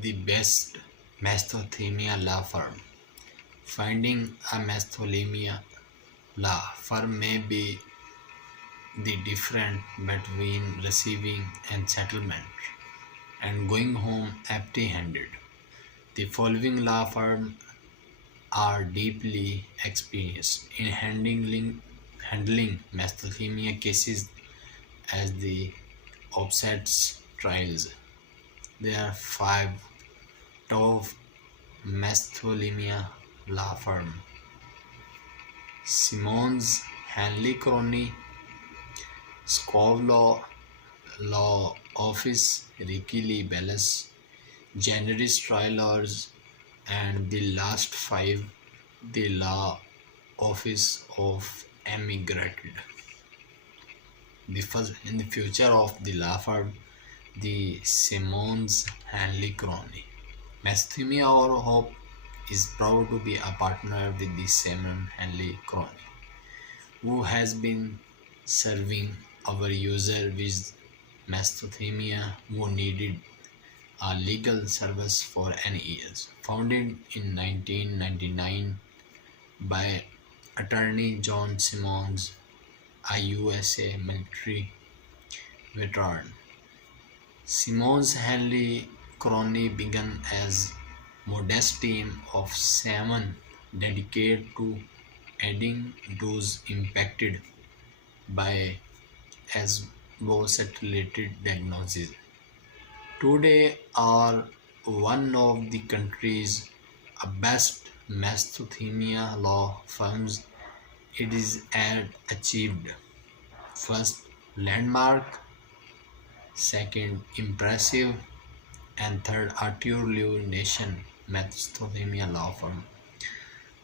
The best Mesothelioma law firm. Finding a Mesothelioma law firm may be the difference between receiving and settlement and going home empty-handed. The following law firms are deeply experienced in handling mesothelioma cases as the offsets trials. There are five top mesothelioma law firms: Simmons, Hanley Crony, Scovlaw Law Office, Ricky Lee Bellis, Generis Trailers, and the last five, the Law Office of Emigrated. The first in the future of the law firm, the Simmons Hanley Crony. Mesthemia or Hope is proud to be a partner with the Simmons Hanley Crony, who has been serving our user with mesothelioma who needed a legal service for N years. Founded in 1999 by attorney John Simmons, a USA military veteran. Simmons Hanley Crony began as modest team of 7 dedicated to aiding those impacted by asbestos-related diagnoses. Today are one of the country's best mesothelioma law firms. It is had achieved first landmark, second impressive, and third arterial nation mesothelioma law firm.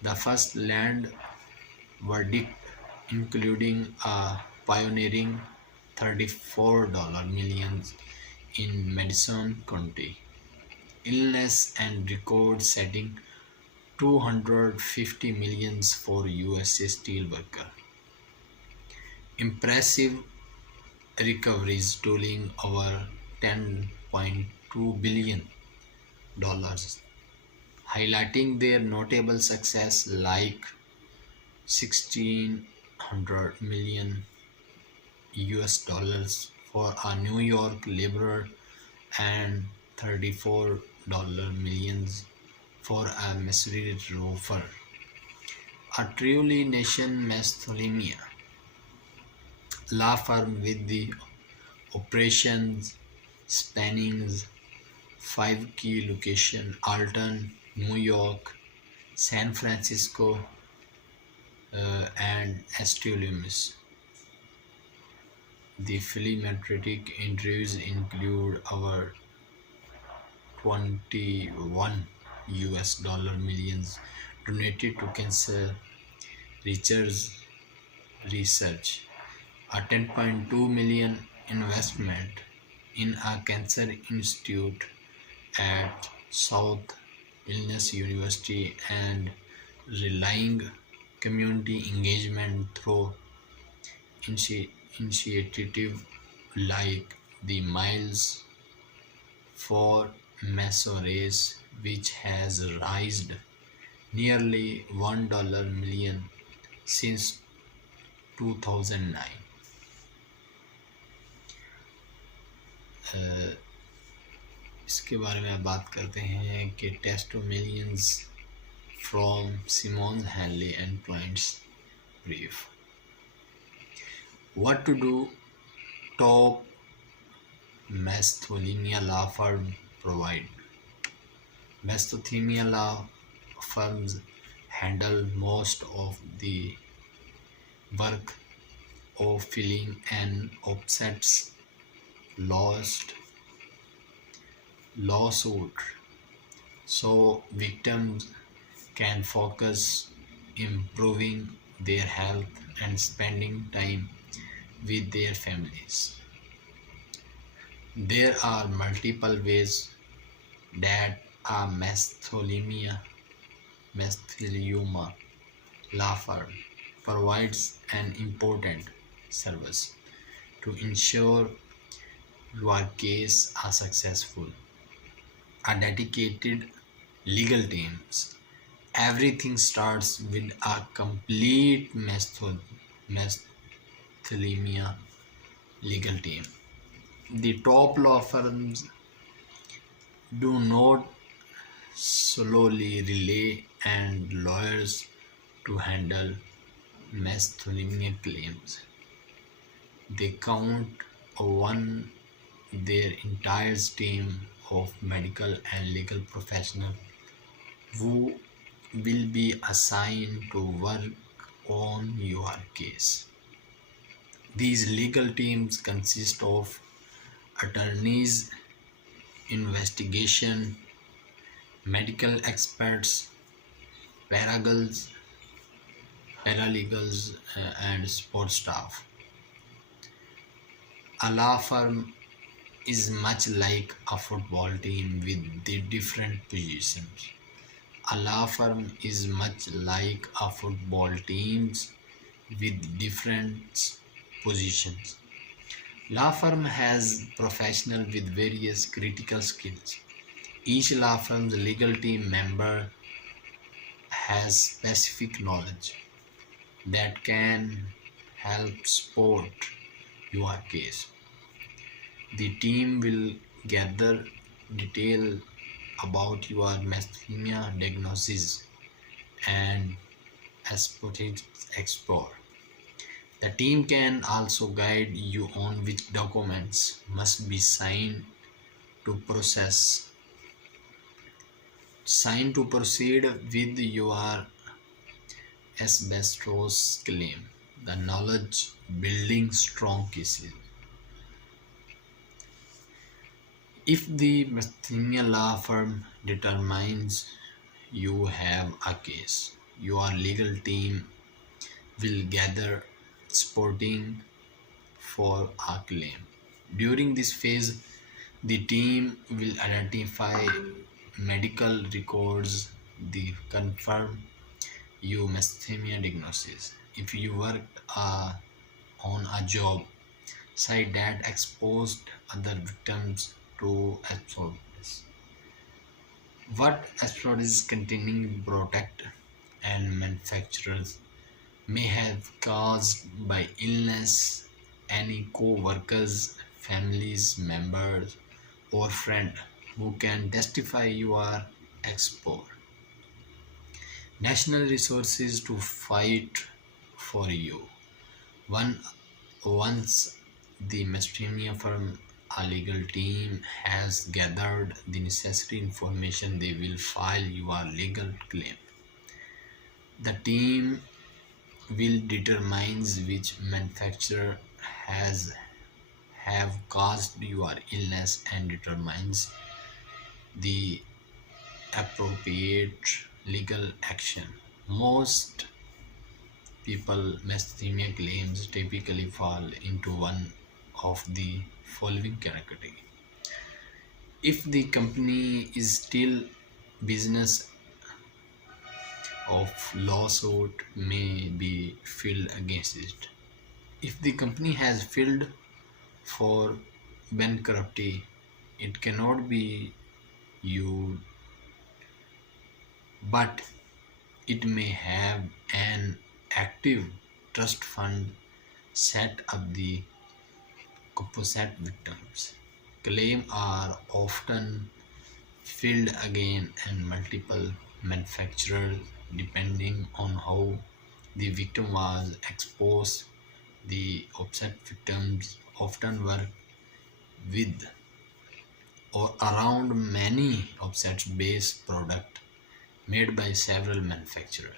The first land verdict including a pioneering $34 millions in Madison County, illness and record setting 250 millions for USA steel worker. Impressive recoveries totaling over $10.2 billion, highlighting their notable success like 1600 million US dollars for a New York laborer and $34 millions for a Missouri roofer. A truly nation mesothelioma law firm with the operations spanning 5 key locations: Alton, New York, San Francisco, and Estulumis. The philanthropic entries include over 21 US millions donated to cancer research, a 10.2 million investment in a cancer institute at South Illinois University, and relying community engagement through initiative like the Miles for Meso race, which has raised nearly $1 million since 2009. इसके बारे में बात करते हैं कि testimonials from Simon Hanley and clients brief. What to do? Top mesothelioma law firm provide. Mesothelioma law firms handle most of the work of filing and offsets lawsuit, so victims can focus improving their health and spending time with their families. There are multiple ways that a mesothelioma law firm provides an important service to ensure your case are successful. a dedicated legal teams. Everything starts with a complete mesothelioma legal team. The top law firms do not solely rely and lawyers to handle mesothelioma claims. They count on their entire team of medical and legal professionals who will be assigned to work on your case. These legal teams consist of attorneys, investigation, medical experts, paralegals, and support staff. A law firm is much like a football team with the different positions. A law firm is much like a football teams with different positions. Law firm has professional with various critical skills. Each law firm's legal team member has specific knowledge that can help support your case. The team will gather detail about your mesothelioma diagnosis and explore. The team can also guide you on which documents must be process signed to proceed with your asbestos claim. The knowledge building strong cases. If the mesothelioma law firm determines you have a case, your legal team will gather supporting for a claim. During this phase, the team will identify medical records that confirm your mesothelioma diagnosis. If you worked on a job site that exposed other victims to asbestos, what asbestos containing product and manufacturers may have caused by illness, any co-workers, families, members, or friend who can testify you are expert. National resources to fight for you. Once the mesothelioma firm a legal team has gathered the necessary information, they will file your legal claim. The team will determine which manufacturer have caused your illness and determines the appropriate legal action. Most people mesothelioma claims typically fall into one of the following category. If the company is still business of lawsuit may be filed against it. If the company has filed for bankruptcy, it cannot be you, but it may have an active trust fund set up the composite victims. Claims are often filed again and multiple manufacturers depending on how the victim was exposed. The offset victims often work with or around many offset based products made by several manufacturers.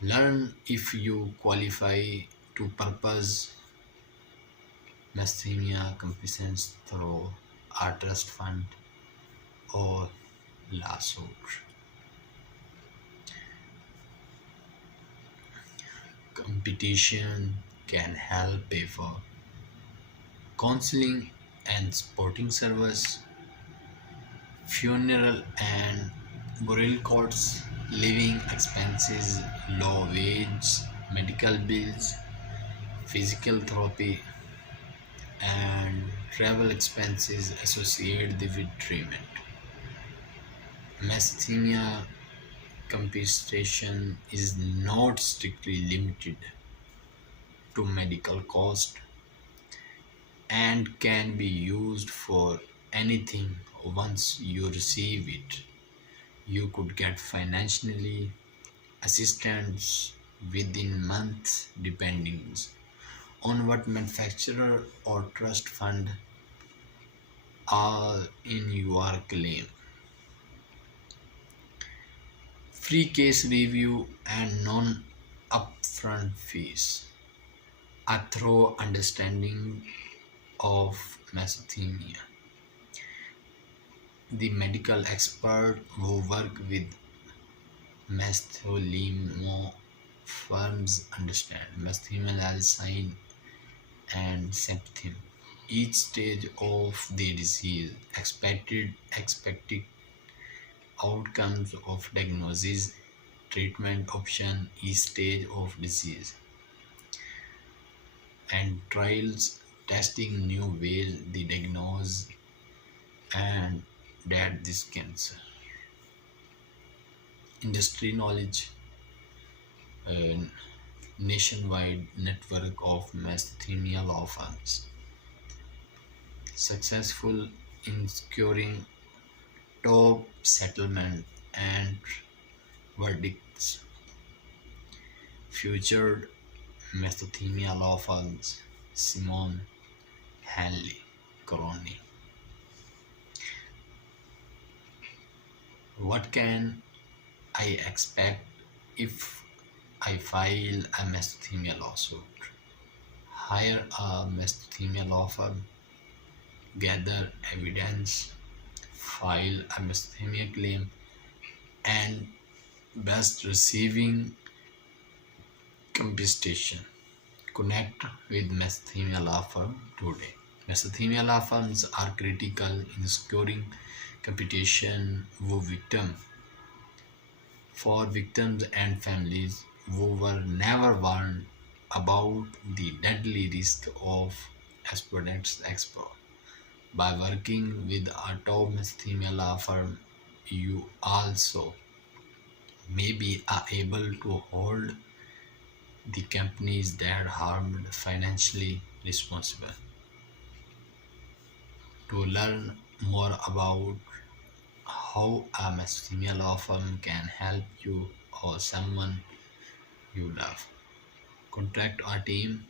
Learn if you qualify to purpose mesothelioma compensation through a trust fund or lawsuit. Competition can help pay for counseling and supporting service, funeral and burial costs, living expenses, low wage, medical bills, physical therapy, and travel expenses associated with treatment. Mesothelioma compensation is not strictly limited to medical cost and can be used for anything. Once you receive it, you could get financially assistance within months depending on what manufacturer or trust fund are in your claim. Free case review and non upfront fees. A thorough understanding of mesothelioma. The medical expert who work with mesothelioma firms understand mesothelioma as sign and symptom. Each stage of the disease, expected outcomes of diagnosis, treatment option, each stage of disease, and trials, testing new ways to diagnose and that this cancer. Industry knowledge, a nationwide network of mesothelioma law firms, successful in securing top settlement and verdicts, featured mesothelioma law firms, Simon, Hanley, Crony. What can I expect if I file a mesothelioma lawsuit? Hire a mesothelioma law firm, gather evidence, file a mesothelioma claim, and best receiving compensation. Connect with mesothelioma law firm today. Mesothelioma law firms are critical in securing compensation for victims and families who were never warned about the deadly risk of asbestos exposure. By working with a top mesothelioma law firm, you also may be able to hold the companies that harmed financially responsible. To learn more about how a mesothelioma law firm can help you or someone you love, contact our team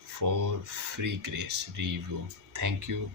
for free case review. Thank you.